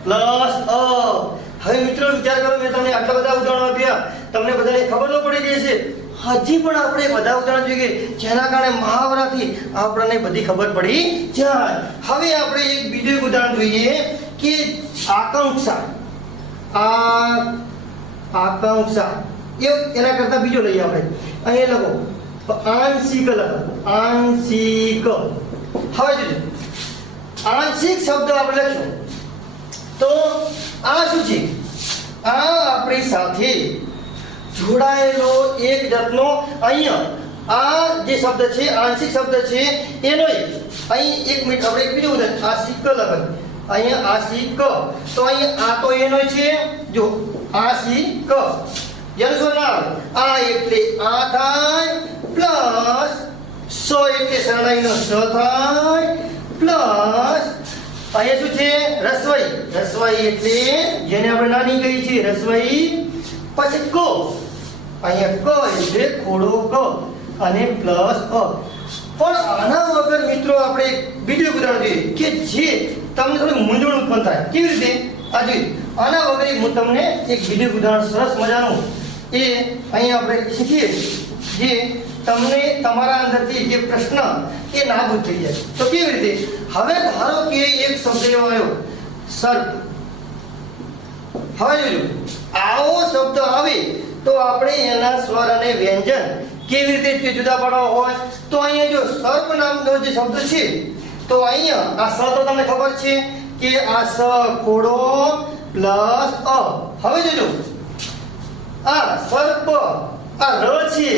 પ્લસ અ. હવે મિત્રો વિચાર કરો, મેં તમને આટલા બધા ઉદાહરણો આપ્યા, તમને બધાને ખબર તો પડી ગઈ છે. હજી પણ આપણે બધા ઉદાહરણ જોઈએ જેના કારણે મહાવરાથી આપણને બધી ખબર પડી જાય. હવે આપણે એક બીજું ઉદાહરણ જોઈએ કે આકાંક્ષા. આકાંક્ષા એના કરતા બીજો લઈએ આપણે. અહીં લખો આંશિક લખો, આંશિક. હવે જોજો આંશિક શબ્દ આપણે લખ્યો તો આ શું છે? આ આપણી સાથે જોડાયેલો એક જાતનો અહીંયા આ જે શબ્દ છે આંશિક શબ્દ છે એનો અહીં એક મિનિટ આપણે એક બીજું ઉદાહરણ આંશિક લખો. અહીંયા આંશિક તો અહીંયા આ તો એનો છે. જો આંશિક યસો ના આ એટલે આ થાય પ્લસ સો એટલે શરણાઈનો સ થાય પ્લસ અહીંયા શું છે? રસવઈ. રસવઈ એટલે જેને આપણે નાની કહી છે રસવઈ. પછી ક, અહીંયા ક એટલે ખોડો ક અને પ્લસ અ. પણ આના વગર મિત્રો આપણે બીજું ઉદાહરણ જોઈએ કે જે તમને થોડી મૂંઝવણ ઉત્પન્ન થાય. કેવી રીતે? આ જોઈ આના વગર હું તમને એક બીજું ઉદાહરણ સરસ મજાનું એ અહીં આપણે શીખીએ જે તમને તમારા અંદરથી જે પ્રશ્ન એ નાબૂદ થઈ જાય. તો કેવી રીતે? હવે ધારો કે એક શબ્દ એવો આવ્યો સર્પ. હવે જોજો આવો શબ્દ આવે તો આપણે એના સ્વર અને વ્યંજન કેવી રીતે જુદા પાડવા હોય તો અહીંયા જો સર્પ નામનો જે શબ્દ છે તો અહીંયા આ સ તો તમને ખબર છે કે આ સ ખોડો પ્લસ અ. હવે જોજો આ સર્પ આ ર છે,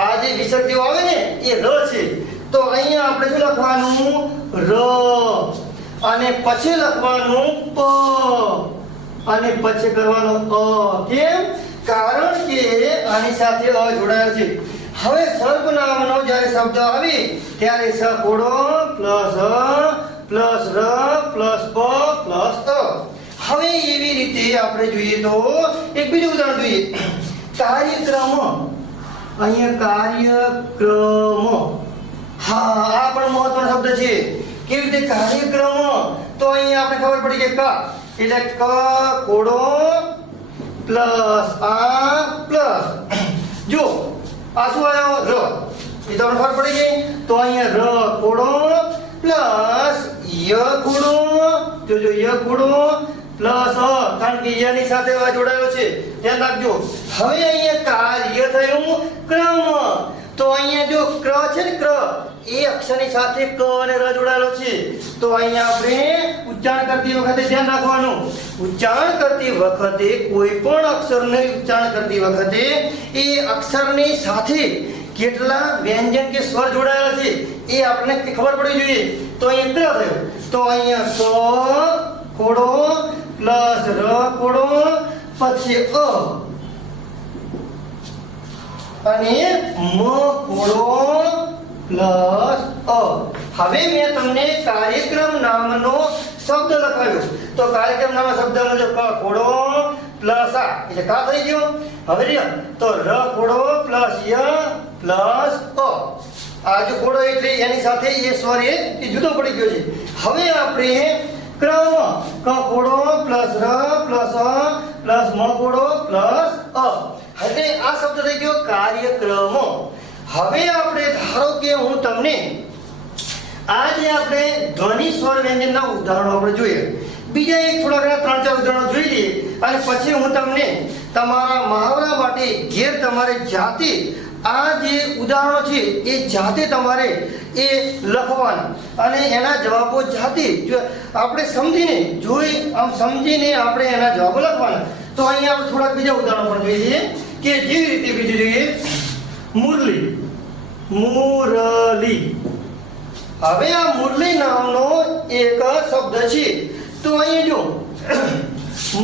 આ જે વિસર્જ્યો આવે ને એ ર છે તો અહીંયા આપણે શું લખવાનું ર અને પછી લખવાનું પ અને પછી કરવાનું અ. કેમ? કારણ કે આની સાથે અ જોડાયો છે. હવે સર્પ નામનો જ્યારે શબ્દ આવે ત્યારે સ કોડો પ્લસ અ પ્લસ ર પ્લસ પ પ્લસ અ. હવે એવી રીતે આપણે જોઈએ તો એક બીજું ઉદાહરણ જોઈએ. કાર્યક્રમ. અહીંયા કાર્યક્રમ. હા આ પણ મહત્વનો શબ્દ છે. કેવી રીતે કાર્યક્રમ? તો અહીંયા આપણે ખબર પડી કે ક એટલે ક કોડો પ્લસ આ પ્લસ જો આ શું આવ્યો ર એ તમને ખબર પડી ગઈ. તો અહીંયા ર કોડો પ્લસ ય કોડો જોજો ય કોડો પ્લસ અ કારણ કે ય ની સાથે અ જોડાયેલો છે ધ્યાન રાખજો. હવે અહીંયા કાર્ય થયું ક્રમ. તો અહીંયા જો ક્ર છે ને ક્ર એ અક્ષરની સાથે ક અને ર જોડાયેલો છે તો અહીંયા આપણે ઉચ્ચારણ કરતી વખતે ધ્યાન રાખવાનું. ઉચ્ચારણ કરતી વખતે કોઈ પણ અક્ષરને ઉચ્ચારણ કરતી વખતે એ અક્ષરની સાથે કેટલા વ્યંજન કે સ્વર જોડાયેલા છે એ આપણને ખબર પડવી જોઈએ. તો અહીંયા ક્ર થયો તો અહીંયા ક કોડો પ્લસ ર કોડો પછી અ અને મ કોડો પ્લસ અ. હવે મેં તમને કાર્યક્રમ નામનો શબ્દ લખાવ્યો તો કાર્યક્રમ નામનો શબ્દનો જો ક કોડો પ્લસ આ એટલે કા થઈ ગયો. હવે રે તો ર કોડો પ્લસ ય પ્લસ અ. આ જો કોડો એટલે એની સાથે એ સ્વર એ જુદો પડી ગયો છે. હવે આપણે ક્રમ ક કોડો પ્લસ ર પ્લસ અ પ્લસ મ કોડો પ્લસ અ. હવે આ શબ્દ થઈ ગયો કાર્યક્રમ. હવે આપણે ધારો કે હું તમને આજે આપણે ધ્વનિ સ્વર વ્યંજનના ઉદાહરણો આપણે જોઈએ. બીજા એક થોડા ઘણા 3-4 ઉદાહરણો જોઈ લઈએ અને પછી હું તમને તમારા મહાવરા માટે ઘેર તમારે જાતે આ જે ઉદાહરણો છે એ જાતે તમારે એ લખવાના અને એના જવાબો જાતે આપણે સમજીને જોઈ આમ સમજીને આપણે એના જવાબો લખવાના. તો અહીંયા આપણે થોડાક બીજા ઉદાહરણો પણ જોઈએ કે જેવી રીતે બીજું જોઈએ મુરલી. મુરલી. હવે આ મુરલી નામનો એક શબ્દ છે તો અહીં જો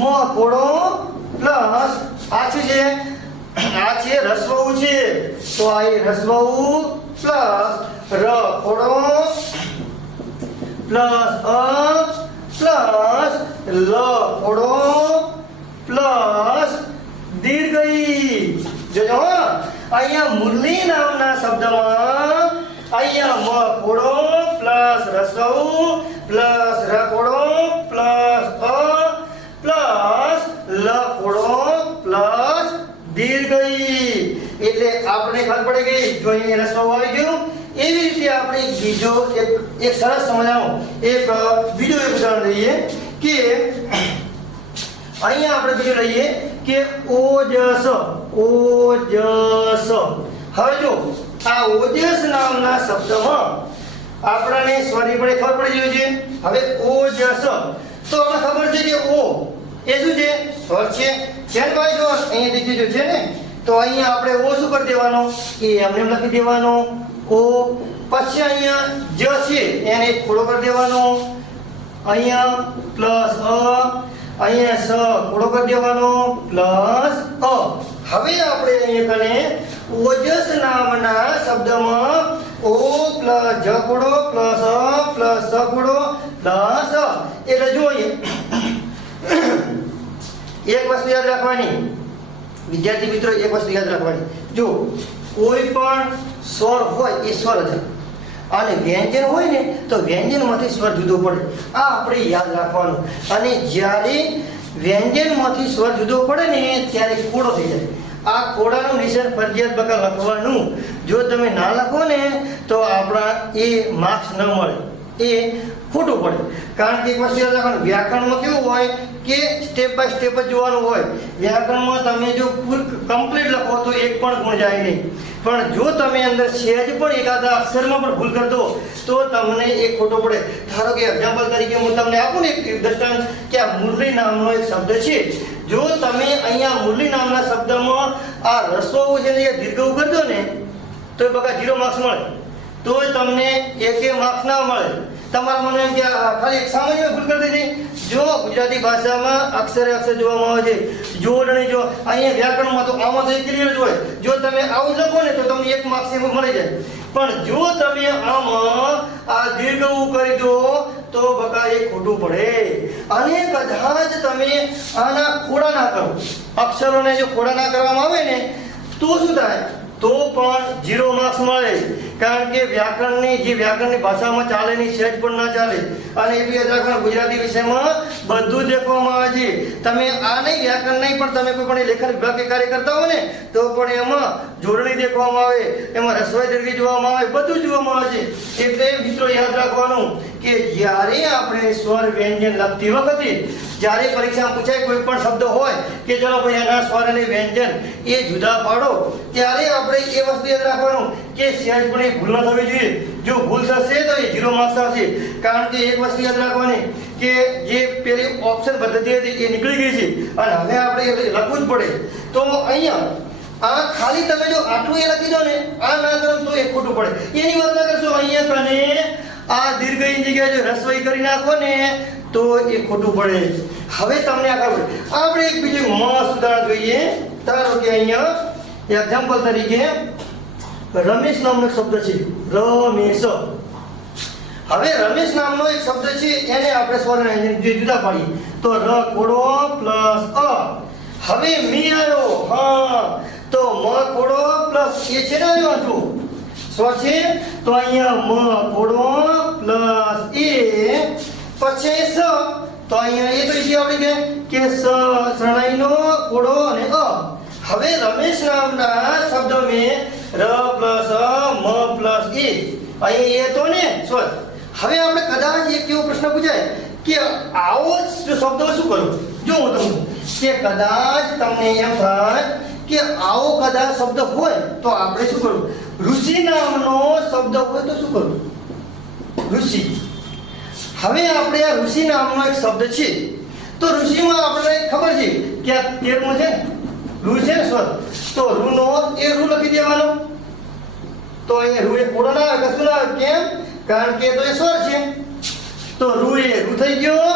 મ કોડો પ્લસ આ છે આ છે રસ્વઉ છે તો આ રસ્વઉ પ્લસ ર કોડો પ્લસ અ પ્લસ લ કોડો પ્લસ દીર્ઘઈ. જોજો અહીંયા મુરલી નામના શબ્દમાં અહીંયા મ કોડો પ્લસ રસ્વઉ પ્લસ ર કોડો પ્લસ અ પ્લસ લ કોડો પ્લસ દીર્ઘઈ એટલે આપણે ખબર પડી ગઈ જો અહીંયા રસ્વઉ આવી ગયું. એવી રીતે આપણે બીજો એક સરસ સમજાવું એક બીજો એક ઉદાહરણ લઈએ કે અહીંયા આપણે બીજું લઈએ કે ઓજસ. ઓજસ. હવે જો આ ઓજસ નામના શબ્દમાં આપણને સ્વરની પડે ખબર પડી ગયું છે. હવે ઓજસ તો આપણે ખબર છે કે ઓ એ શું છે સ્વર છે. ધ્યાન ભાઈ જો અહીંયા દીકરી છે ને તો અહીંયા આપણે ઓ શું કરી દેવાનો એ એમને લખી દેવાનો ઓ. પછી અહીંયા જ છે એને ખોડો કરી દેવાનો અહીંયા પ્લસ અ અહીંયા સ ખોડો કરી દેવાનો પ્લસ અ. હવે આપણે અહીંયા કને ઓજસ નામના શબ્દમાં ઓ પ્લસ જ ખોડો પ્લસ અ પ્લસ સ ખોડો પ્લસ અ એટલે જોઈએ એક વસ્તુ યાદ રાખવાની વિદ્યાર્થી મિત્રો, એક વસ્તુ યાદ રાખવાની જો કોઈ પણ સ્વર હોય એ સ્વર જ અને વ્યંજન હોય ને તો વ્યંજનમાંથી સ્વર જુદો પડે. આ આપણે યાદ રાખવાનું. અને જ્યારે વ્યંજનમાંથી સ્વર જુદો પડે ને ત્યારે કોડો થઈ જાય. આ કોડાનું નિશાન ફરજિયાત બકા લખવાનું. જો તમે ના લખો ને તો આપણા એ માર્ક્સ ન મળે, એ ખોટું પડે. કારણ કે એક વસ્તુ યાદ રાખવાનું, વ્યાકરણમાં કેવું હોય કે સ્ટેપ બાય સ્ટેપ જ જોવાનું હોય. વ્યાકરણમાં તમે જો ફૂલ કમ્પ્લીટ લખો તો એક પણ ગુણ જાય નહીં. પણ જો તમે અંદર સહેજ પણ એકાદા અક્ષરમાં પણ ભૂલ કરી દો તો તમને એ ખોટો પડે. ધારો કે એક્ઝામ્પલ તરીકે હું તમને આપું ને એક દ્રષ્ટાંત કે આ મુરલી નામનો એક શબ્દ છે. જો તમે અહીંયા મુરલી નામના શબ્દમાં આ રસ્વો છે ને એ દીર્ઘ કરી દો ને તો એ બકા 0 માર્ક્સ મળે. તો તમને એકે માર્ક્સ ના મળે. તમારા મને એમ કે ખાલી એક સામાન્ય ભૂલ કરી દીધી. જો ગુજરાતી ભાષામાં અક્ષરે અક્ષર જોવામાં આવે છે, જોડણી જો અહીંયા વ્યાકરણમાં તો આમાં તો ક્લિયર જ હોય. જો તમે આવું લખો ને તો તમને 1 માર્ક્સ એમાં મળી જાય. પણ જો તમે આમાં આ દીર્ઘ કરી દો તો બકા એ ખોટું પડે. અને કદાચ તમે આના ખોડા ના કરો, અક્ષરોને જો ખોડા ના કરવામાં આવે ને તો શું થાય? તો પણ 0 માર્ક્સ મળે. કારણ કે વ્યાકરણની ભાષામાં ચાલે નહીં, સહેજ પણ ના ચાલે. અને એટલું યાદ રાખવાનું, ગુજરાતી વિષયમાં બધું જ દેખવામાં આવે છે. તમે આ નહીં વ્યાકરણ નહીં પણ તમે કોઈ પણ લેખન વિભાગ કે કાર્ય કરતા હો ને તો પણ એમાં જોડણી દેખવામાં આવે, એમાં રસવાઈ દીર્ઘ જોવામાં આવે, બધું જોવામાં આવે છે. એટલે મિત્રો યાદ રાખવાનું કે જ્યારે આપણે સ્વર વ્યંજન લખતી વખતે જ્યારે પરીક્ષામાં પૂછાય કોઈ પણ શબ્દ હોય કે ચલો ભાઈ આના સ્વર અને વ્યંજન એ જુદા પાડો, ત્યારે આપણે એ વસ્તુ યાદ રાખવાનું કે સહેજ પણ એ ભૂલ ન થવી જોઈએ. જો ભૂલ થશે તો એ 0 માર્ક્સ આવશે. કારણ કે એક વસ્તુ યાદ રાખવાની કે જે પેલી ઓપ્શન પદ્ધતિ હતી એ નીકળી ગઈ છે અને હવે આપણે લખવું જ પડે. તો અહીંયા આ ખાલી તમે જો આટલું એ લખી દો ને, આ ના કરો તો એ ખોટું પડે. એની વાત ના કરશો. અહીંયા કને આ દીર્ઘની જગ્યાએ જો રસવાઈ કરી નાખો ને તો એ ખોટું પડે. હવે તમને આ ખબર. આપણે એક બીજું મસ્ત ઉદાહરણ જોઈએ. ધારો કે અહીંયા એક્ઝામ્પલ તરીકે રમેશ નામનો શબ્દ છે, રમેશ. હવે રમેશ નામનો એક શબ્દ છે એને આપણે સ્વર જુદા પાડીએ તો ર કોડો પ્લસ અ. હવે મી આવ્યો, હા, તો મ કોડો પ્લસ એ છે ને આવ્યો જો સ્વર છે તો અહીંયા મ કોડો પ્લસ એ, પછી સ તો અહીંયા એ કઈ છે આપણે કે સ શરણાઈનો કોડો અને અ. હવે રમેશ નામના શબ્દ મેં ર પ્લસ મ પ્લસ એ, અહીં એ તો ને સ્વર. હવે આપણે કદાચ એક એવો પ્રશ્ન પૂછાય કે આવો શબ્દ શું કરું? જો હું તમને કે કદાચ તમને એમ થાય કે આવો કદાચ શબ્દ હોય તો આપણે શું કરવું? ઋષિ નામનો શબ્દ હોય તો શું કરવું? ઋષિ. હવે આપણે આ ઋષિ નામનો એક શબ્દ છે તો ઋષિમાં આપણે ખબર છે કે આ 13મો છે ને રૂ છે ને સ્વર. તો રૂ નો એ રૂ લખી દેવાનો. તો અહીંયા રૂ એ કોડો ના આવે, કશું ના આવે. કેમ? કારણ કે તો એ સ્વર છે. તો રૂ એ રૂ થઈ ગયો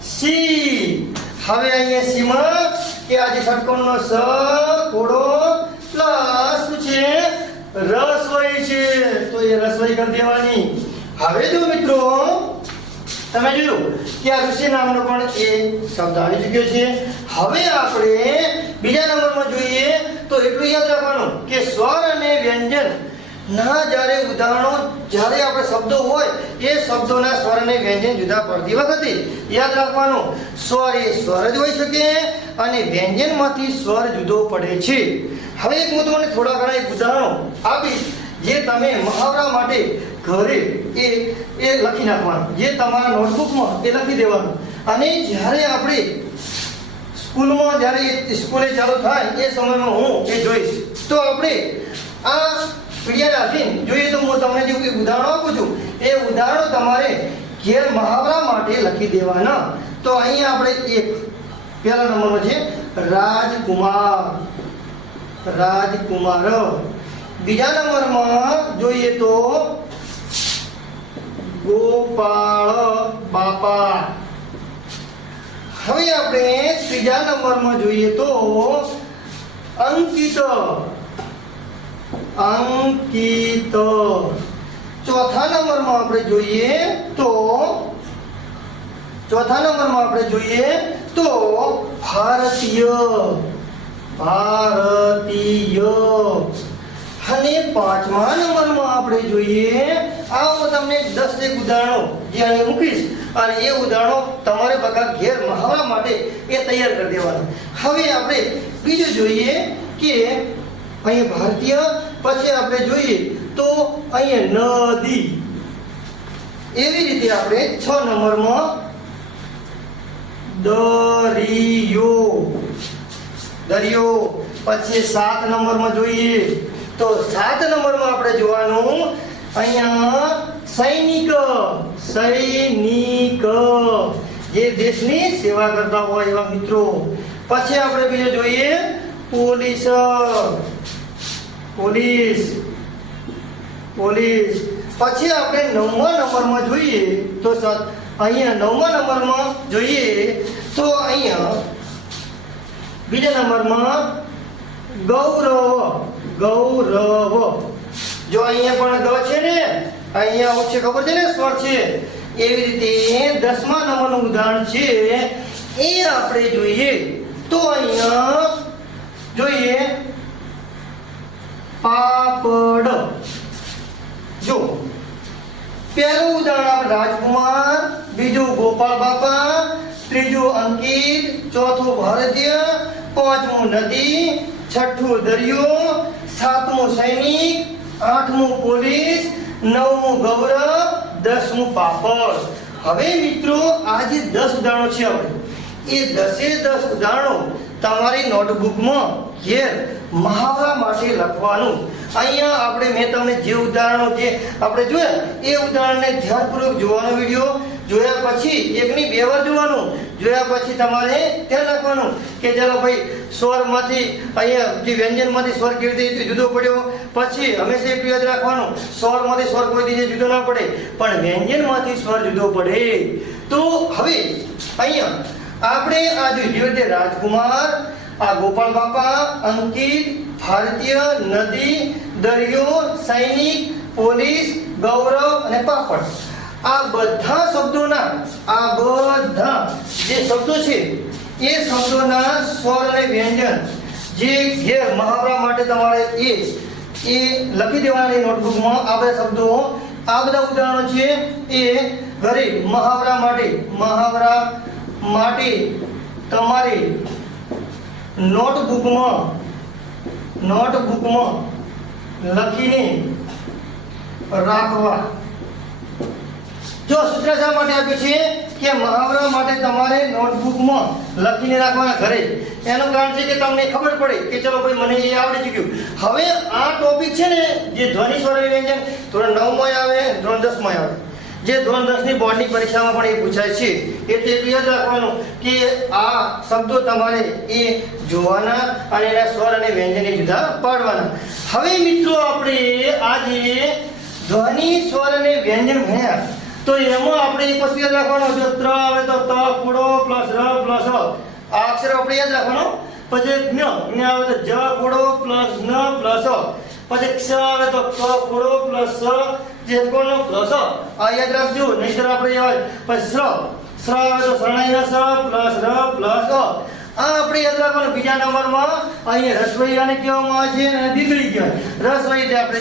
સી. હવે અહીંયા સી માં કે આજે ષટકોણનો સ કોડો પ્લસ શું છે? રસવઈ છે. તો એ રસવઈ કરી દેવાની. હવે જો મિત્રો તમે જોયું કે આ ઋષિ નામનો પણ એ શબ્દ આવી ચૂક્યો છે. હવે આપણે બીજા નંબરમાં જોઈએ તો એટલું યાદ રાખવાનું કે સ્વર અને વ્યંજન ના જ્યારે ઉદાહરણો જ્યારે આપણે શબ્દો હોય એ શબ્દોના સ્વર અને વ્યંજન જુદા પડતી વખતે યાદ રાખવાનું સ્વર એ સ્વર જ હોઈ શકે અને વ્યંજનમાંથી સ્વર જુદો પડે છે. હવે એક હું તમને થોડા ઘણા એક ઉદાહરણો આપીશ જે તમે મહાવરા માટે ઘરે એ લખી નાખવાનું, જે તમારા નોટબુકમાં એ લખી દેવાનું. અને જ્યારે આપણે સ્કૂલમાં જ્યારે સ્કૂલે ચાલુ થાય એ સમયમાં હું એ જોઈશ તો આપણે આ પીડીએફ આપીને જોઈએ તો હું તમને જે ઉદાહરણો આપું છું એ ઉદાહરણો તમારે ઘેર મહાવરા માટે લખી દેવાના. તો અહીંયા આપણે એક પહેલા નંબરનો છે રાજકુમાર, રાજકુમાર. બીજા નંબરમાં જોઈએ તો ગોપાળ બાપા. હવે આપણે ત્રીજા નંબરમાં જોઈએ તો અંકિત, અંકિત. ચોથા નંબરમાં આપણે જોઈએ તો ભારતીય, ભારતીય. અને પાંચમા નંબરમાં આપણે જોઈએ આ હું તમને 10 એક ઉદાહરણો જે અહીં મૂકીશ અને એ ઉદાહરણો તમારે બકા ઘેર મહાવરા માટે એ તૈયાર કરી દેવાના. હવે આપણે બીજું જોઈએ કે અહીં ભારતીય, પછી આપણે જોઈએ તો અહીંયા નદી. એવી રીતે આપણે 6 નંબરમાં દરિયો. પછી 7 નંબરમાં જોઈએ તો 7 નંબરમાં આપણે જોવાનું અહીંયા સૈનિક, જે દેશની સેવા કરતા હોય એવા મિત્રો. પછી આપણે બીજું જોઈએ પોલીસ. પછી આપણે 9મા નંબરમાં જોઈએ તો અહીંયા 9મા નંબરમાં જોઈએ તો અહીંયા બીજા નંબરમાં ગૌરવ. જો અહીંયા પણ ગ છે ને, અહીંયા છે ખબર છે ને, સ્વર છે. એવી રીતે 10મા નંબરનું ઉદાહરણ છે એ આપણે જોઈએ તો અહીંયા જોઈએ પાપડ. જો પહેલું ઉદાહરણ આપણે રાજકુમાર, બીજું ગોપાળ બાપા, ત્રીજું અંકિત, ચોથું ભારતીય, પાંચમું નદી, છઠ્ઠું દરિયો, સાતમું સૈનિક, આઠમું પોલીસ, નવમું ગૌરવ, 10મું પાપડ. હવે મિત્રો આ જે 10 ઉદાહરણો છે આપણે એ 10 ઉદાહરણો તમારી નોટબુકમાં ઘેર મહાવરા માટે લખવાનું. અહીંયા આપણે મેં તમને જે ઉદાહરણો જે આપણે જોયા એ ઉદાહરણને ધ્યાનપૂર્વક જોવાનો વિડીયો જોયા પછી એકની બે વાર જોવાનું. જોયા પછી તમારે ધ્યાન રાખવાનું કે ચાલો ભાઈ સ્વરમાંથી અહીંયા જે વ્યંજનમાંથી સ્વર કેવી રીતે જુદો પડ્યો. પછી હંમેશા એટલું યાદ રાખવાનું સ્વરમાંથી સ્વર કોઈ દિવસ જુદો ના પડે પણ વ્યંજનમાંથી સ્વર જુદો પડે. તો હવે અહીંયા આપણે આ જેવી રીતે રાજકુમાર, આ ગોપાળ બાપા, અંકિત, ભારતીય, નદી, દરિયો, સૈનિક, પોલીસ, ગૌરવ અને પાપડ, આ બધા શબ્દોના જે શબ્દો છે એ શબ્દોના સ્વર અને વ્યંજન જે ઘેર મહાવરા માટે તમારે એ લખી દેવાના નોટબુકમાં. આ બધા શબ્દો, આ બધા ઉદાહરણો છે એ ઘરે મહાવરા માટે તમારી નોટબુકમાં લખીને રાખવા. જો સૂત્ર શા માટે આપ્યું છે કે મહાવરા માટે તમારે નોટબુકમાં લખીને રાખવાના ઘરે. એનું કારણ છે કે તમને ખબર પડે કે ચલો ભાઈ મને એ આવડી ચૂક્યું. હવે આ ટોપિક છે ને જે ધ્વનિ સ્વર વ્યંજન ધોરણ 9માં આવે, ધોરણ 10માં આવે, જે ધોરણ 10 ની બોર્ડની પરીક્ષામાં પણ એ પૂછાય છે. એટલે યાદ રાખવાનું કે આ શબ્દો તમારે એ જોવાના અને એના સ્વર અને વ્યંજન જુદા પાડવાના. હવે મિત્રો આપણે આજે ધ્વનિ સ્વર અને વ્યંજન ભણ્યા તો એમાં આપણે એક વસ્તુ યાદ રાખવાનો, જો ત્ર આવે તો ત કુડો પ્લસ ર પ્લસ આ અક્ષર આપણે યાદ રાખવાનો. પછી જ્ઞ આવે તો જ કુડો પ્લસ ન પ્લસ, પછી ક્ષ આવે તો ક કુડો પ્લસ જે કોનો પ્લસ આ યાદ રાખજો, નહીતર આપણે આવે. પછી શ્ર આવે તો શરણાઈના સ પ્લસ ર પ્લસ આ આપણે યાદ રાખવાનું. બીજા નંબરમાં અહીંયા રસવૈયાને કહેવામાં આવે છે અને દીર્ઘઈ કહેવાય. રસવઈ એટલે આપણે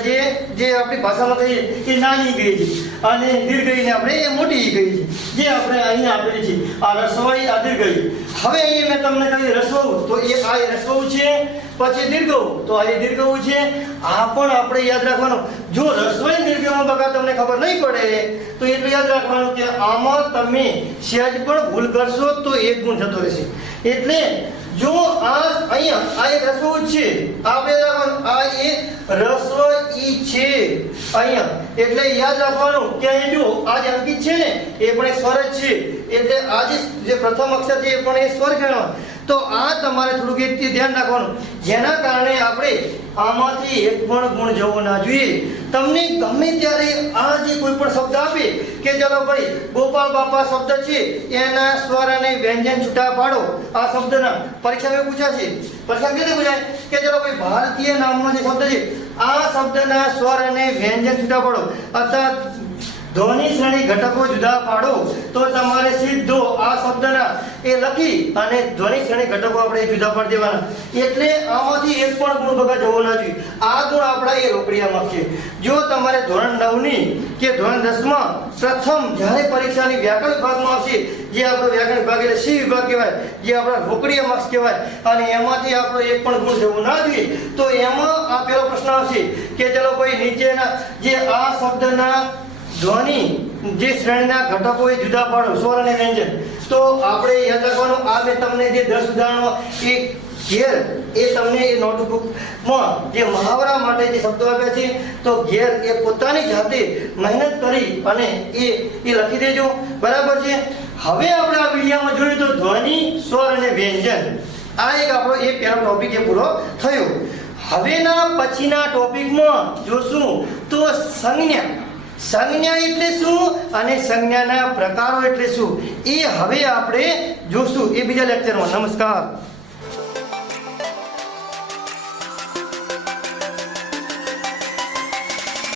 જે આપણી ભાષામાં કહીએ કે નાની ગઈ છે અને દીર્ઘઈને આપણે એ મોટી ગઈ છે, જે આપણે અહીંયા આપેલી છે. આ રસવઈ, આ દીર્ઘઈ. હવે અહીંયા મેં તમને કહ્યું રસવઉ તો એ આ રસવઉ છે, પછી દીર્ઘઉ તો આ દીર્ઘઉ છે. આ પણ આપણે યાદ રાખવાનું. જો રસવઈ દીર્ઘમાં બકા તમને ખબર નહીં પડે તો એટલું યાદ રાખવાનું કે આમાં તમે સહેજ પણ ભૂલ કરશો તો એક ગુણ જતો રહેશે. એટલે જો આ અહીંયા આ એક રસવ છે, આપણે રાખવાનું આ એ રસ્વ ઈ છે અહીંયા. એટલે યાદ રાખવાનું કે અહીં જો આ જે અંકિત છે ને એ પણ એક સ્વર જ છે. એટલે આ જે પ્રથમ અક્ષર છે એ પણ એ સ્વર ગણવાનો. તો આ તમારે થોડુંક એક ધ્યાન રાખવાનું, જેના કારણે આપણે આમાંથી એક પણ ગુણ જવો ના જોઈએ. તમને ગમે ત્યારે આ જે કોઈ પણ શબ્દ આપે કે ચલો ભાઈ ગોપાળ બાપા શબ્દ છે એના સ્વર અને વ્યંજન છૂટા પાડો. આ શબ્દના પરીક્ષામાં પૂછાશે. પરીક્ષા કેવી પૂછાય કે ચલો ભાઈ ભારતીય નામનો જે શબ્દ છે આ શબ્દના સ્વર અને વ્યંજન છૂટા પાડો. અર્થાત ધ્વનિ શ્રેણી ઘટકો જુદા પાડો તો તમારે સીધો આ શબ્દના એ લખી અને ધ્વનિ શ્રેણી ઘટકો આપણે જુદા પાડી દેવાના. એટલે આમાંથી એક પણ ગુણ બગા જવો ના જોઈએ. આ ગુણ આપણા એ રોકડિયામાં છે. જો તમારે ધોરણ 9 ની કે ધોરણ 10 માં પ્રથમ જ્યારે પરીક્ષાની વ્યાકરણ વિભાગમાં આવશે, જે આપણો વ્યાકરણ વિભાગ એટલે સી વિભાગ કહેવાય, જે આપણા રોકડિયા માર્ક્સ કહેવાય, અને એમાંથી આપણો એક પણ ગુણ જવો ના જોઈએ, તો એમાં આ પહેલો પ્રશ્ન આવશે કે ચલો ભાઈ નીચેના જે આ શબ્દના ધ્વનિ જે શ્રેણીના ઘટકો એ જુદા પાડો, સ્વર અને વ્યંજન. તો આપણે યાદ રાખવાનું, આ મેં તમને જે 10 ઉદાહરણો એક ઘેર એ તમને એ નોટબુકમાં જે મહાવરા માટે જે શબ્દો આપ્યા છે, તો ઘેર એ પોતાની જાતે મહેનત કરી અને એ લખી દેજો. બરાબર છે. હવે આપણે આ વિડીયોમાં જોયું તો ધ્વનિ, સ્વર અને વ્યંજન, આ એક આપણો એ પહેલો ટોપિક એ પૂરો થયો. હવેના પછીના ટોપિકમાં જોશું તો સંજ્ઞા. સંજ્ઞા એટલે શું અને સંજ્ઞાના પ્રકારો એટલે શું એ હવે આપણે જોશું એ બીજા લેક્ચરમાં. નમસ્કાર.